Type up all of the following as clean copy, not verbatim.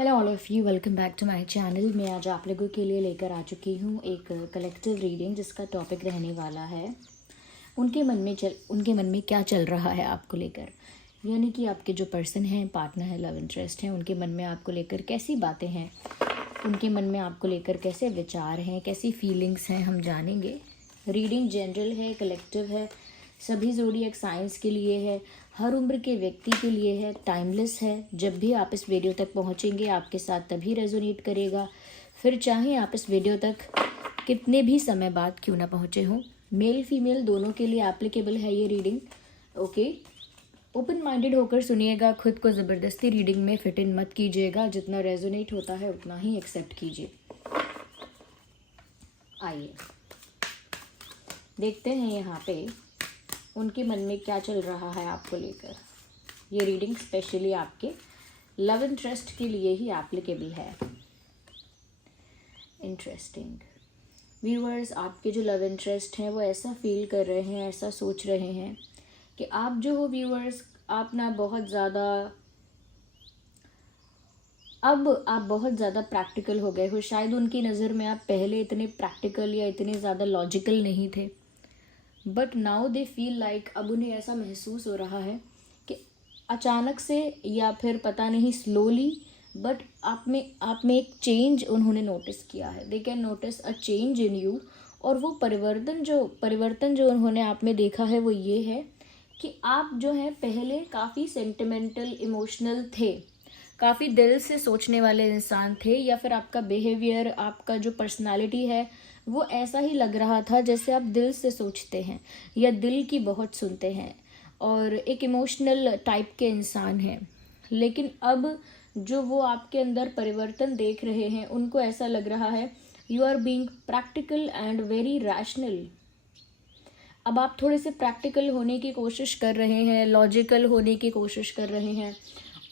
Hello all of you, welcome back to my channel. मैं आज आप लोगों के लिए लेकर आ चुकी हूँ एक कलेक्टिव रीडिंग जिसका टॉपिक रहने वाला है उनके मन में क्या चल रहा है आपको लेकर। यानी कि आपके जो पर्सन हैं, पार्टनर है, लव इंटरेस्ट हैं, उनके मन में आपको लेकर कैसी बातें हैं, उनके मन में आपको लेकर कैसे विचार हैं, कैसी फीलिंग्स हैं, हम जानेंगे। रीडिंग जनरल है, कलेक्टिव है, सभी ज़ोडिएक साइंस के लिए है, हर उम्र के व्यक्ति के लिए है, टाइमलेस है। जब भी आप इस वीडियो तक पहुंचेंगे आपके साथ तभी रेजोनेट करेगा, फिर चाहे आप इस वीडियो तक कितने भी समय बाद क्यों ना पहुंचे हों। मेल फीमेल दोनों के लिए एप्लीकेबल है ये रीडिंग। ओके, ओपन माइंडेड होकर सुनिएगा, खुद को ज़बरदस्ती रीडिंग में फिट इन मत कीजिएगा, जितना रेजोनेट होता है उतना ही एक्सेप्ट कीजिए। आइए देखते हैं यहाँ पे उनके मन में क्या चल रहा है आपको लेकर। ये रीडिंग स्पेशली आपके लव इंटरेस्ट के लिए ही एप्लीकेबल है। इंटरेस्टिंग व्यूअर्स, आपके जो लव इंटरेस्ट हैं वो ऐसा फील कर रहे हैं, ऐसा सोच रहे हैं कि आप जो हो व्यूअर्स, आप बहुत ज़्यादा प्रैक्टिकल हो गए हो। शायद उनकी नज़र में आप पहले इतने प्रैक्टिकल या इतने ज़्यादा लॉजिकल नहीं थे, but now they feel like, अब उन्हें ऐसा महसूस हो रहा है कि अचानक से या फिर पता नहीं स्लोली, बट आप में एक चेंज उन्होंने नोटिस किया है। They can notice a change in you. और वो परिवर्तन जो उन्होंने आप में देखा है वो ये है कि आप जो हैं पहले काफ़ी सेंटिमेंटल, इमोशनल थे, काफ़ी दिल से सोचने वाले इंसान थे, या फिर आपका बिहेवियर, आपका जो पर्सनालिटी है वो ऐसा ही लग रहा था जैसे आप दिल से सोचते हैं या दिल की बहुत सुनते हैं और एक इमोशनल टाइप के इंसान हैं। लेकिन अब जो वो आपके अंदर परिवर्तन देख रहे हैं, उनको ऐसा लग रहा है you are being practical and very rational. अब आप थोड़े से प्रैक्टिकल होने की कोशिश कर रहे हैं, लॉजिकल होने की कोशिश कर रहे हैं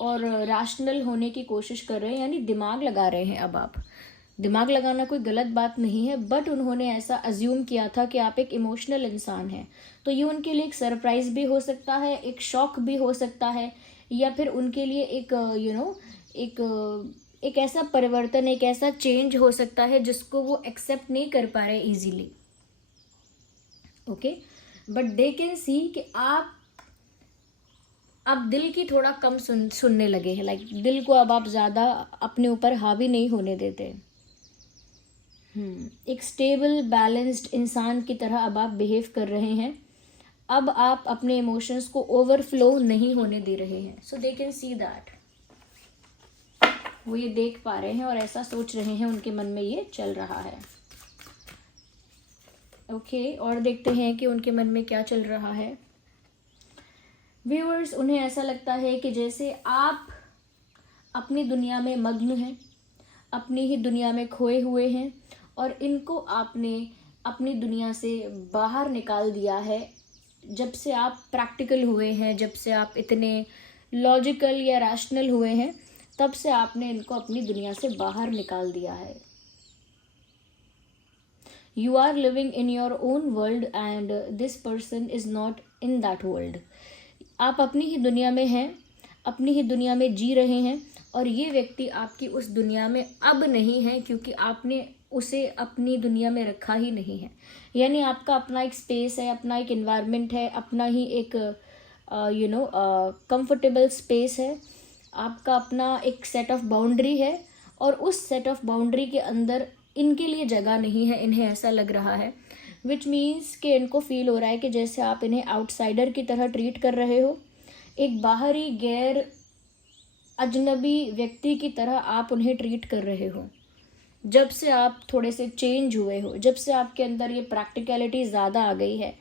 और रैशनल होने की कोशिश कर रहे हैं, यानी दिमाग लगा रहे हैं। अब आप दिमाग लगाना कोई गलत बात नहीं है, बट उन्होंने ऐसा अज्यूम किया था कि आप एक इमोशनल इंसान हैं। तो ये उनके लिए एक सरप्राइज भी हो सकता है, एक शॉक भी हो सकता है, या फिर उनके लिए एक एक ऐसा परिवर्तन, एक ऐसा चेंज हो सकता है जिसको वो एक्सेप्ट नहीं कर पा रहे easily. Okay, but they can see कि आप दिल की थोड़ा कम सुनने लगे हैं। लाइक दिल को अब आप ज़्यादा अपने ऊपर हावी नहीं होने देते। एक स्टेबल बैलेंस्ड इंसान की तरह अब आप बिहेव कर रहे हैं। अब आप अपने इमोशंस को ओवरफ्लो नहीं होने दे रहे हैं। सो दे कैन सी दैट, वो ये देख पा रहे हैं और ऐसा सोच रहे हैं, उनके मन में ये चल रहा है। ओके, और देखते हैं कि उनके मन में क्या चल रहा है। व्यूअर्स, उन्हें ऐसा लगता है कि जैसे आप अपनी दुनिया में मग्न हैं, अपनी ही दुनिया में खोए हुए हैं, और इनको आपने अपनी दुनिया से बाहर निकाल दिया है। जब से आप प्रैक्टिकल हुए हैं, जब से आप इतने लॉजिकल या रैशनल हुए हैं, तब से आपने इनको अपनी दुनिया से बाहर निकाल दिया है। You are living in your own world and this person is not in that world. आप अपनी ही दुनिया में हैं, अपनी ही दुनिया में जी रहे हैं, और ये व्यक्ति आपकी उस दुनिया में अब नहीं है, क्योंकि आपने उसे अपनी दुनिया में रखा ही नहीं है। यानी आपका अपना एक स्पेस है, अपना एक इन्वायरमेंट है, अपना ही एक कंफर्टेबल स्पेस है, आपका अपना एक सेट ऑफ बाउंड्री है, और उस सेट ऑफ बाउंड्री के अंदर इनके लिए जगह नहीं है। इन्हें ऐसा लग रहा है, विच मीन्स कि इनको फील हो रहा है कि जैसे आप इन्हें आउटसाइडर की तरह ट्रीट कर रहे हो, एक बाहरी गैर अजनबी व्यक्ति की तरह आप उन्हें ट्रीट कर रहे हो। जब से आप थोड़े से चेंज हुए हो, जब से आपके अंदर ये प्रैक्टिकलिटी ज़्यादा आ गई है,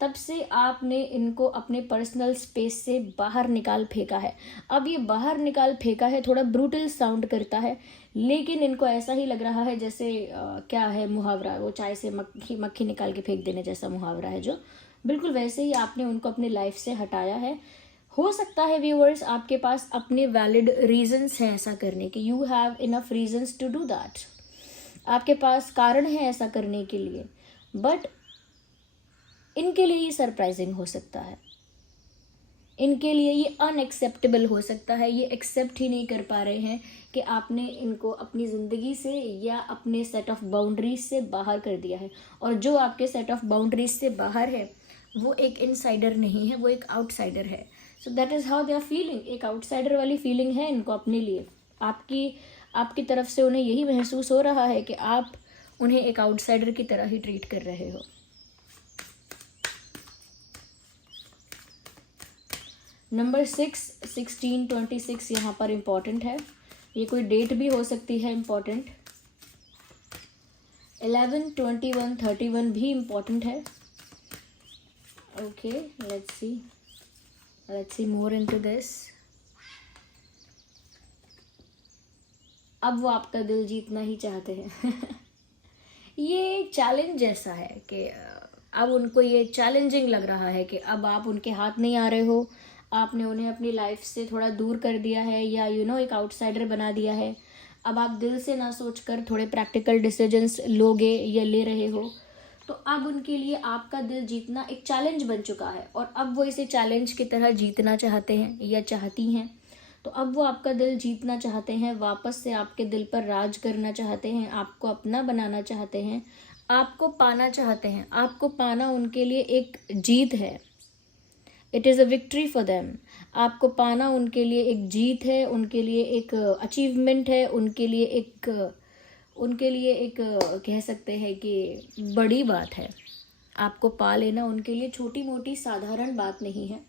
तब से आपने इनको अपने पर्सनल स्पेस से बाहर निकाल फेंका है। अब ये बाहर निकाल फेंका है थोड़ा ब्रूटल साउंड करता है, लेकिन इनको ऐसा ही लग रहा है जैसे क्या है मुहावरा, वो चाय से मक्खी निकाल के फेंक देने जैसा मुहावरा है, जो बिल्कुल वैसे ही आपने उनको अपनी लाइफ से हटाया है। हो सकता है व्यूअर्स, आपके पास अपने वैलिड रीजंस हैं ऐसा करने के, you have enough reasons to do that. आपके पास कारण है ऐसा करने के लिए, बट इनके लिए ही सरप्राइजिंग हो सकता है। इनके लिए ये अनएक्सेप्टेबल हो सकता है, ये एक्सेप्ट ही नहीं कर पा रहे हैं कि आपने इनको अपनी ज़िंदगी से या अपने सेट ऑफ बाउंड्रीज से बाहर कर दिया है। और जो आपके सेट ऑफ बाउंड्रीज से बाहर है वो एक इनसाइडर नहीं है, वो एक आउटसाइडर है। So that is how they are feeling. एक आउटसाइडर वाली फीलिंग है इनको अपने लिए। आपकी तरफ से उन्हें यही महसूस हो रहा है कि आप उन्हें एक आउटसाइडर की तरह ही ट्रीट कर रहे हो। नंबर 6, 16, 26 यहाँ पर इम्पॉर्टेंट है। ये कोई डेट भी हो सकती है इम्पॉर्टेंट। 11, 21, 31 भी इम्पॉर्टेंट है। Okay, let's see more into this. अब वो आपका दिल जीतना ही चाहते हैं। ये चैलेंज जैसा है कि अब उनको ये चैलेंजिंग लग रहा है कि अब आप उनके हाथ नहीं आ रहे हो, आपने उन्हें अपनी लाइफ से थोड़ा दूर कर दिया है या एक आउटसाइडर बना दिया है। अब आप दिल से ना सोचकर थोड़े प्रैक्टिकल डिसीजंस लोगे या ले रहे हो, तो अब उनके लिए आपका दिल जीतना एक चैलेंज बन चुका है और अब वो इसे चैलेंज की तरह जीतना चाहते हैं या चाहती हैं। तो अब वो आपका दिल जीतना चाहते हैं, वापस से आपके दिल पर राज करना चाहते हैं, आपको अपना बनाना चाहते हैं, आपको पाना चाहते हैं। आपको पाना उनके लिए एक जीत है। It is a victory for them. आपको पाना उनके लिए एक जीत है, उनके लिए एक अचीवमेंट है, उनके लिए एक कह सकते हैं कि बड़ी बात है। आपको पा लेना उनके लिए छोटी मोटी साधारण बात नहीं है,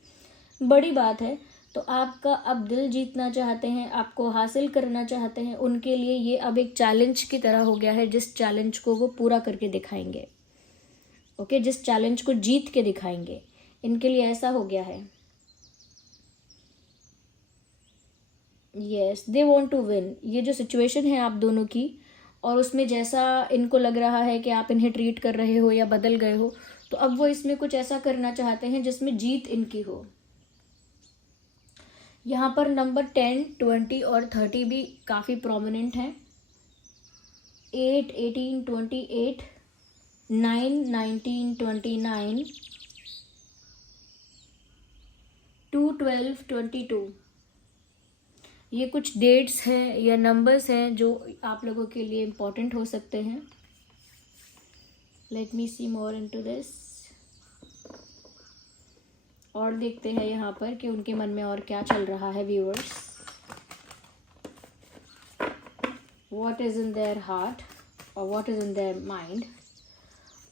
बड़ी बात है। तो आपका अब दिल जीतना चाहते हैं, आपको हासिल करना चाहते हैं, उनके लिए ये अब एक चैलेंज की तरह हो गया है, जिस चैलेंज को वो पूरा करके दिखाएंगे। ओके, जिस चैलेंज को जीत के दिखाएंगे, इनके लिए ऐसा हो गया है। Yes, they want to win. ये जो सिचुएशन है आप दोनों की, और उसमें जैसा इनको लग रहा है कि आप इन्हें ट्रीट कर रहे हो या बदल गए हो, तो अब वो इसमें कुछ ऐसा करना चाहते हैं जिसमें जीत इनकी हो। यहाँ पर नंबर 10, 20 और 30 भी काफ़ी प्रोमिनेंट हैं। 8, 18, 28, 9, 19, 29, 2, 12, 22। ये कुछ डेट्स हैं या नंबर्स हैं जो आप लोगों के लिए इम्पोर्टेंट हो सकते हैं। Let me see more into this. और देखते हैं यहाँ पर कि उनके मन में और क्या चल रहा है viewers. What is in their heart और what is in their mind,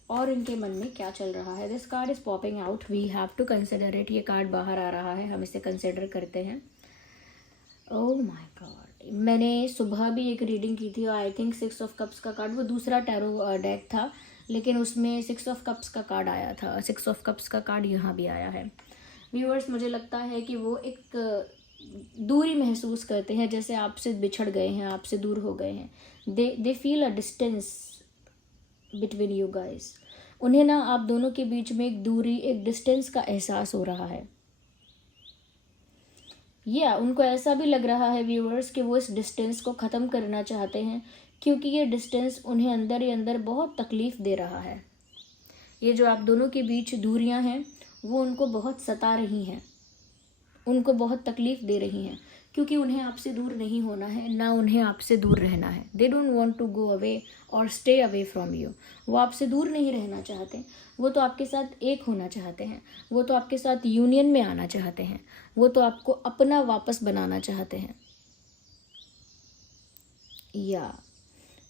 और इनके मन में क्या चल रहा है। This card is popping out, we have to consider it. ये कार्ड बाहर आ रहा है, हम इसे कंसिडर करते हैं। ओह माय गॉड, मैंने सुबह भी एक रीडिंग की थी, आई थिंक 6 ऑफ कप्स का कार्ड, वो दूसरा टैरो डेक था, लेकिन उसमें 6 ऑफ कप्स का कार्ड आया था। 6 ऑफ कप्स का कार्ड यहाँ भी आया है। व्यूअर्स, मुझे लगता है कि वो एक दूरी महसूस करते हैं, जैसे आपसे बिछड़ गए हैं, आपसे दूर हो गए हैं। They feel a distance between you guys. उन्हें ना आप दोनों के बीच में एक दूरी, एक डिस्टेंस का एहसास हो रहा है। उनको ऐसा भी लग रहा है व्यूअर्स कि वो इस डिस्टेंस को ख़त्म करना चाहते हैं, क्योंकि ये डिस्टेंस उन्हें अंदर ही अंदर बहुत तकलीफ़ दे रहा है। ये जो आप दोनों के बीच दूरियां हैं वो उनको बहुत सता रही हैं, उनको बहुत तकलीफ़ दे रही हैं, क्योंकि उन्हें आपसे दूर नहीं होना है, ना उन्हें आपसे दूर रहना है। They don't want to go away और स्टे अवे फ्रॉम यू। वो आपसे दूर नहीं रहना चाहते, वो तो आपके साथ एक होना चाहते हैं, वो तो आपके साथ यूनियन में आना चाहते हैं, वो तो आपको अपना वापस बनाना चाहते हैं।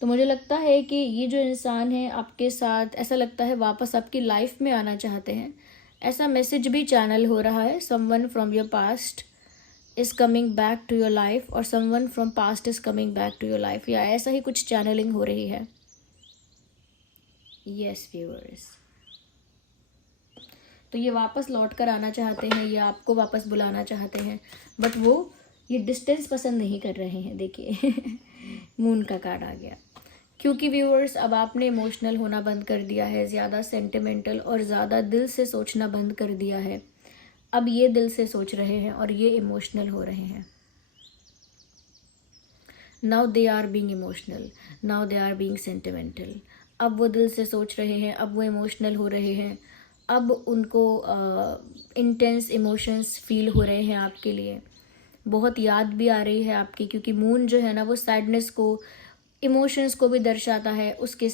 तो मुझे लगता है कि ये जो इंसान है आपके साथ, ऐसा लगता है वापस आपकी लाइफ में आना चाहते हैं। ऐसा मैसेज भी चैनल हो रहा है, someone from your past is coming back to your life और someone from past is coming back to your life, या ऐसा ही कुछ चैनलिंग हो रही है। यस व्यूअर्स, तो ये वापस लौट कर आना चाहते हैं या आपको वापस बुलाना चाहते हैं, बट वो ये डिस्टेंस पसंद नहीं कर रहे हैं। देखिए मून का कार्ड आ गया, क्योंकि व्यूअर्स अब आपने इमोशनल होना बंद कर दिया है, ज़्यादा सेंटिमेंटल और ज़्यादा दिल से सोचना बंद कर दिया है। अब ये दिल से सोच रहे हैं और ये इमोशनल हो रहे हैं। Now they are being emotional, now they are being sentimental. अब वो दिल से सोच रहे हैं, अब वो इमोशनल हो रहे हैं, अब उनको इंटेंस इमोशंस फील हो रहे हैं आपके लिए, बहुत याद भी आ रही है आपकी, क्योंकि मून जो है ना वो सैडनेस को, इमोशंस को भी दर्शाता है, उसके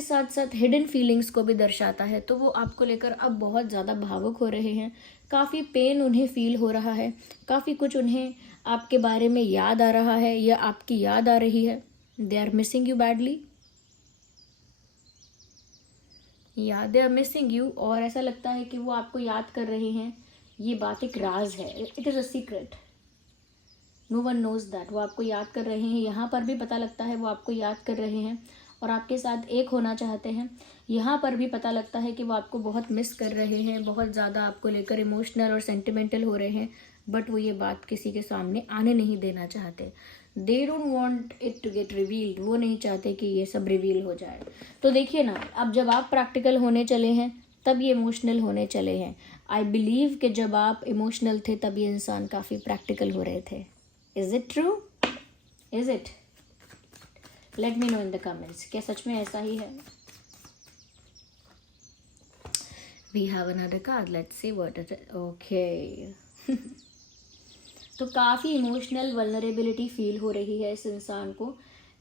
साथ साथ हिडन फीलिंग्स को भी दर्शाता है। तो वो आपको लेकर अब बहुत ज़्यादा भावुक हो रहे हैं, काफ़ी पेन उन्हें फील हो रहा है, काफ़ी कुछ उन्हें आपके बारे में याद आ रहा है या आपकी याद आ रही है। They are missing you badly, या दे आर मिसिंग यू, और ऐसा लगता है कि वो आपको याद कर रहे हैं। ये बात एक राज है, it is a secret, no one knows that. वो आपको याद कर रहे हैं, यहाँ पर भी पता लगता है वो आपको याद कर रहे हैं और आपके साथ एक होना चाहते हैं। यहाँ पर भी पता लगता है कि वो आपको बहुत मिस कर रहे हैं, बहुत ज़्यादा आपको लेकर इमोशनल और सेंटिमेंटल हो रहे हैं, बट वो ये बात किसी के सामने आने नहीं देना चाहते। They don't want it to get revealed, वो नहीं चाहते कि ये सब रिवील हो जाए। तो देखिए ना, अब जब आप प्रैक्टिकल होने चले हैं तब ये इमोशनल होने चले हैं। आई बिलीव कि जब आप इमोशनल थे तब ये इंसान काफ़ी प्रैक्टिकल हो रहे थे। Is it true? Is it? Let me know in the comments, क्या सच में ऐसा ही है? We have another card, let's see what it is. Okay तो काफ़ी इमोशनल वल्नरेबिलिटी फील हो रही है इस इंसान को।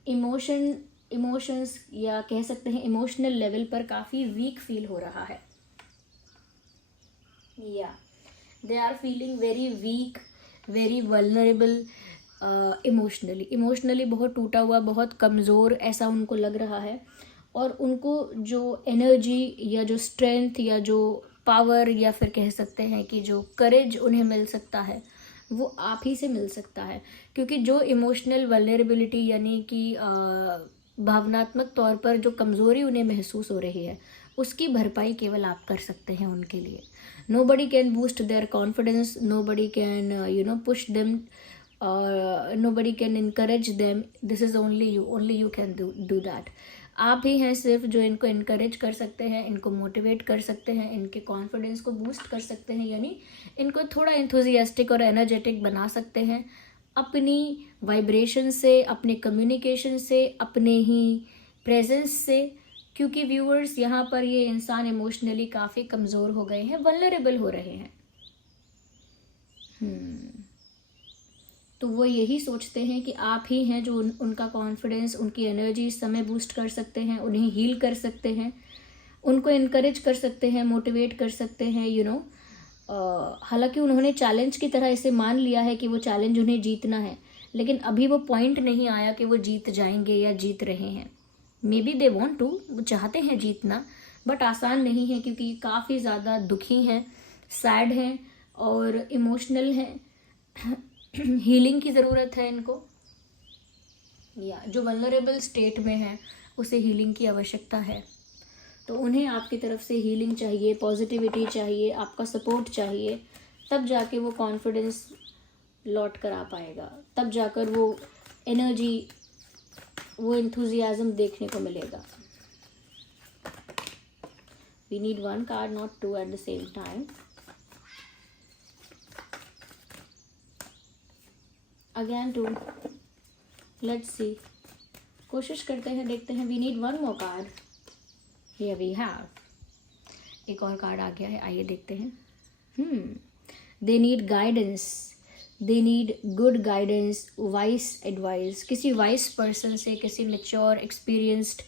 इमोशंस या कह सकते हैं इमोशनल लेवल पर काफ़ी वीक फील हो रहा है। या they are feeling very weak, very vulnerable emotionally बहुत टूटा हुआ, बहुत कमज़ोर ऐसा उनको लग रहा है। और उनको जो एनर्जी या जो स्ट्रेंथ या जो पावर या फिर कह सकते हैं कि जो करेज उन्हें मिल सकता है वो आप ही से मिल सकता है, क्योंकि जो इमोशनल वल्नरेबिलिटी यानी कि भावनात्मक तौर पर जो कमज़ोरी उन्हें महसूस हो रही है उसकी भरपाई केवल आप कर सकते हैं उनके लिए। Nobody can boost their confidence, nobody can push them, nobody can encourage them. This is only you can do that. आप ही हैं सिर्फ जो इनको इनकरेज कर सकते हैं, इनको मोटिवेट कर सकते हैं, इनके कॉन्फिडेंस को बूस्ट कर सकते हैं, यानी इनको थोड़ा एंथुजियास्टिक और एनर्जेटिक बना सकते हैं अपनी वाइब्रेशन से, अपने कम्युनिकेशन से, अपने ही प्रेजेंस से। क्योंकि व्यूअर्स यहाँ पर ये इंसान इमोशनली काफ़ी कमज़ोर हो गए हैं, वल्नरेबल हो रहे हैं। तो वो यही सोचते हैं कि आप ही हैं जो उनका कॉन्फिडेंस, उनकी एनर्जी इस समय बूस्ट कर सकते हैं, उन्हें हील कर सकते हैं, उनको इनकरेज कर सकते हैं, मोटिवेट कर सकते हैं। हालांकि उन्होंने चैलेंज की तरह इसे मान लिया है कि वो चैलेंज उन्हें जीतना है, लेकिन अभी वो पॉइंट नहीं आया कि वो जीत जाएंगे या जीत रहे हैं। Maybe they want to, वो चाहते हैं जीतना, बट आसान नहीं है क्योंकि काफ़ी ज़्यादा दुखी हैं, सैड हैं और इमोशनल हैं। हीलिंग की ज़रूरत है इनको, या जो वल्नरेबल स्टेट में है उसे हीलिंग की आवश्यकता है। तो उन्हें आपकी तरफ से हीलिंग चाहिए, पॉजिटिविटी चाहिए, आपका सपोर्ट चाहिए, तब जाके वो कॉन्फिडेंस लौट कर आ पाएगा, तब जाकर वो एनर्जी, वो एंथुजियाज्म देखने को मिलेगा। We need one card, not two at the same time. Again two, let's see, कोशिश करते हैं, देखते हैं। We need one more card, here we have. एक और कार्ड आ गया है, आइए देखते हैं। They need guidance, they need good guidance, wise advice, किसी वाइस पर्सन से, किसी mature, experienced,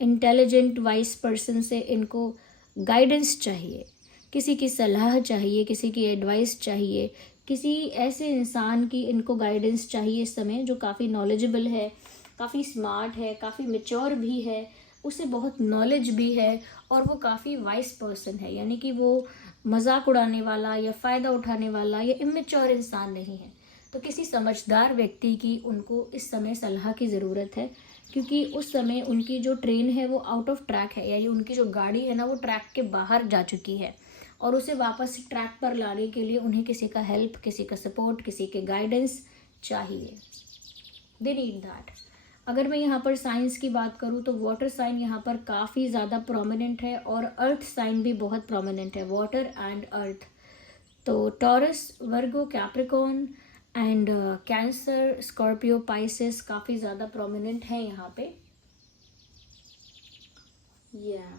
intelligent wise person से इनको गाइडेंस चाहिए, किसी की सलाह चाहिए, किसी की एडवाइस चाहिए, किसी ऐसे इंसान की इनको गाइडेंस चाहिए इस समय जो काफ़ी नॉलेजेबल है, काफ़ी स्मार्ट है, काफ़ी मेच्योर भी है, उसे बहुत नॉलेज भी है और वो काफ़ी वाइस पर्सन है, यानी कि वो मजाक उड़ाने वाला या फ़ायदा उठाने वाला या इमेच्योर इंसान नहीं है। तो किसी समझदार व्यक्ति की उनको इस समय सलाह की ज़रूरत है, क्योंकि उस समय उनकी जो ट्रेन है वो आउट ऑफ ट्रैक है, यानी उनकी जो गाड़ी है ना वो ट्रैक के बाहर जा चुकी है और उसे वापस ट्रैक पर लाने के लिए उन्हें किसी का हेल्प, किसी का सपोर्ट, किसी के गाइडेंस चाहिए। They need that. अगर मैं यहाँ पर साइंस की बात करूँ तो वाटर साइन यहाँ पर काफ़ी ज़्यादा प्रोमिनेंट है और अर्थ साइन भी बहुत प्रोमिनेंट है, वाटर एंड अर्थ। तो Taurus, Virgo, Capricorn and Cancer, Scorpio, Pisces काफ़ी ज़्यादा प्रोमिनेंट है यहाँ पे। या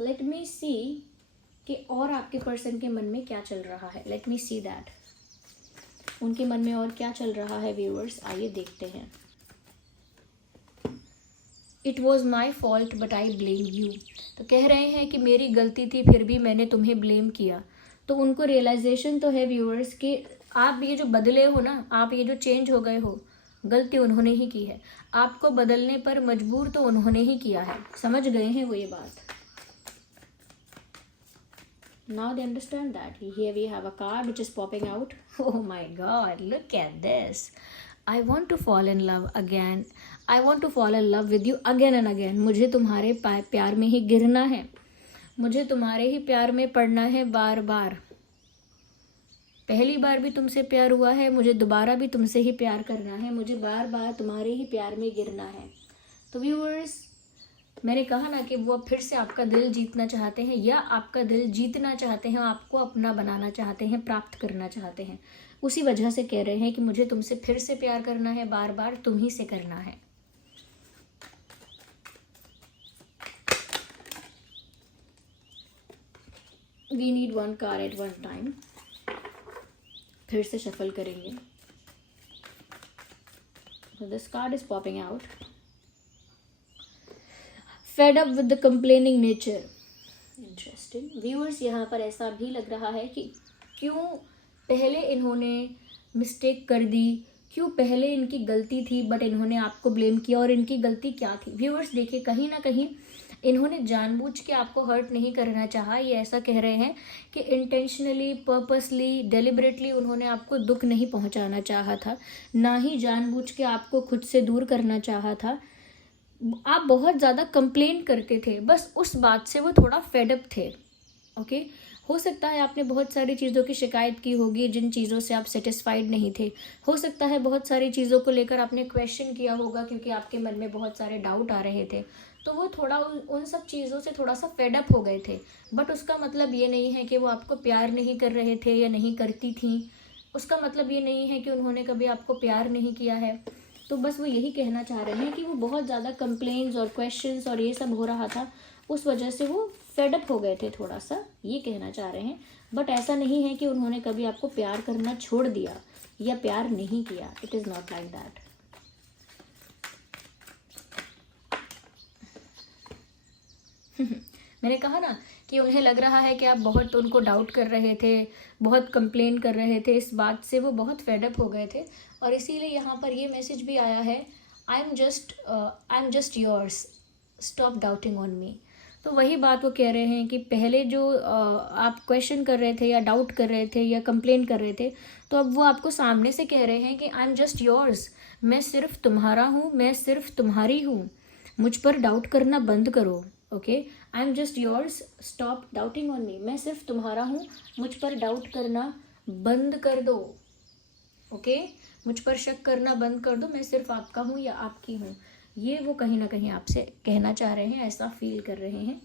लेट मी सी कि और आपके पर्सन के मन में क्या चल रहा है. Late me see that. उनके मन में और क्या चल रहा है व्यूअर्स, आइए देखते हैं. It was my fault but I blame you. तो कह रहे हैं कि मेरी गलती थी फिर भी मैंने तुम्हें ब्लेम किया. तो उनको रियलाइजेशन तो है व्यूअर्स कि आप ये जो बदले हो ना, आप ये जो चेंज हो गए हो, गलती उन्होंने ही की है. आपको बदलने पर मजबूर तो उन्होंने ही किया है. समझ गए हैं वो ये बात. Now they understand that. Here we have a card which is popping out. Oh my God, look at this. I want to fall in love again. I want to fall in love with you again and again. मुझे तुम्हारे प्यार में ही गिरना है. मुझे तुम्हारे ही प्यार में पड़ना है बार बार. पहली बार भी तुमसे प्यार हुआ है, मुझे दोबारा भी तुमसे ही प्यार करना है. मुझे बार बार तुम्हारे ही प्यार में गिरना है. तो व्यूअर्स, मैंने कहा ना कि वो फिर से आपका दिल जीतना चाहते हैं, या आपका दिल जीतना चाहते हैं, आपको अपना बनाना चाहते हैं, प्राप्त करना चाहते हैं. उसी वजह से कह रहे हैं कि मुझे तुमसे फिर से प्यार करना है, बार बार तुम ही से करना है. We need one card at one time. फिर से शफल करेंगे. This card is popping out. Fed up with the complaining nature. Interesting viewers, यहाँ पर ऐसा भी लग रहा है कि क्यों पहले इन्होंने मिस्टेक कर दी, क्यों पहले इनकी गलती थी बट इन्होंने आपको ब्लेम किया, और इनकी गलती क्या थी. व्यूअर्स देखिए, कहीं ना कहीं इन्होंने जानबूझ के आपको हर्ट नहीं करना चाहा. ये ऐसा कह रहे हैं कि इंटेंशनली, पर्पसली, डेलिबरेटली उन्होंने आपको दुख नहीं पहुंचाना चाहा था, ना ही जानबूझ के आपको खुद से दूर करना चाहा था. आप बहुत ज़्यादा कंप्लेन करते थे, बस उस बात से वो थोड़ा फेडअप थे. ओके, हो सकता है आपने बहुत सारी चीज़ों की शिकायत की होगी जिन चीज़ों से आप सेटिस्फाइड नहीं थे. हो सकता है बहुत सारी चीज़ों को लेकर आपने क्वेश्चन किया होगा क्योंकि आपके मन में बहुत सारे डाउट आ रहे थे. तो वो थोड़ा उन सब चीज़ों से थोड़ा सा फेडअप हो गए थे. बट उसका मतलब ये नहीं है कि वो आपको प्यार नहीं कर रहे थे या नहीं करती थी. उसका मतलब ये नहीं है कि उन्होंने कभी आपको प्यार नहीं किया है. तो बस वो यही कहना चाह रहे हैं कि वो बहुत ज़्यादा कंप्लेंट्स और क्वेश्चंस और ये सब हो रहा था, उस वजह से वो फेडअप हो गए थे थोड़ा सा, ये कहना चाह रहे हैं. बट ऐसा नहीं है कि उन्होंने कभी आपको प्यार करना छोड़ दिया या प्यार नहीं किया. It is not like that. मैंने कहा ना कि उन्हें लग रहा है कि आप बहुत उनको डाउट कर रहे थे, बहुत कंप्लेन कर रहे थे. इस बात से वो बहुत फेडअप हो गए थे, और इसीलिए यहाँ पर ये मैसेज भी आया है, I am just yours, stop doubting on me. तो वही बात वो कह रहे हैं कि पहले जो आप क्वेश्चन कर रहे थे या डाउट कर रहे थे या कंप्लेन कर रहे थे, तो अब वो आपको सामने से कह रहे हैं कि आई एम जस्ट योर्स, मैं सिर्फ तुम्हारा हूँ, मैं सिर्फ तुम्हारी हूँ, मुझ पर डाउट करना बंद करो. Okay, I am just yours, stop doubting on me. मैं सिर्फ तुम्हारा हूँ, मुझ पर डाउट करना बंद कर दो. ओके, मुझ पर शक करना बंद कर दो, मैं सिर्फ आपका हूँ या आपकी हूँ. ये वो कहीं ना कहीं आपसे कहना चाह रहे हैं, ऐसा फील कर रहे हैं.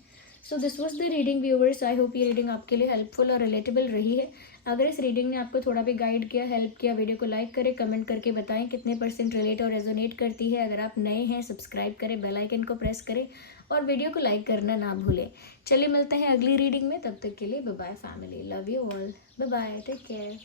So this was the reading viewers. I hope ये रीडिंग आपके लिए हेल्पफुल और रिलेटेबल रही है. अगर इस रीडिंग ने आपको थोड़ा भी गाइड किया, हेल्प किया, वीडियो को लाइक करें, कमेंट करके बताएं कितने % रिलेट और रेजोनेट करती है. अगर आप नए हैं, सब्सक्राइब करें, बेल आइकन को प्रेस करें और वीडियो को लाइक करना ना भूलें. चलिए मिलते हैं अगली रीडिंग में, तब तक के लिए bye bye family. Love you all. Bye bye, take care.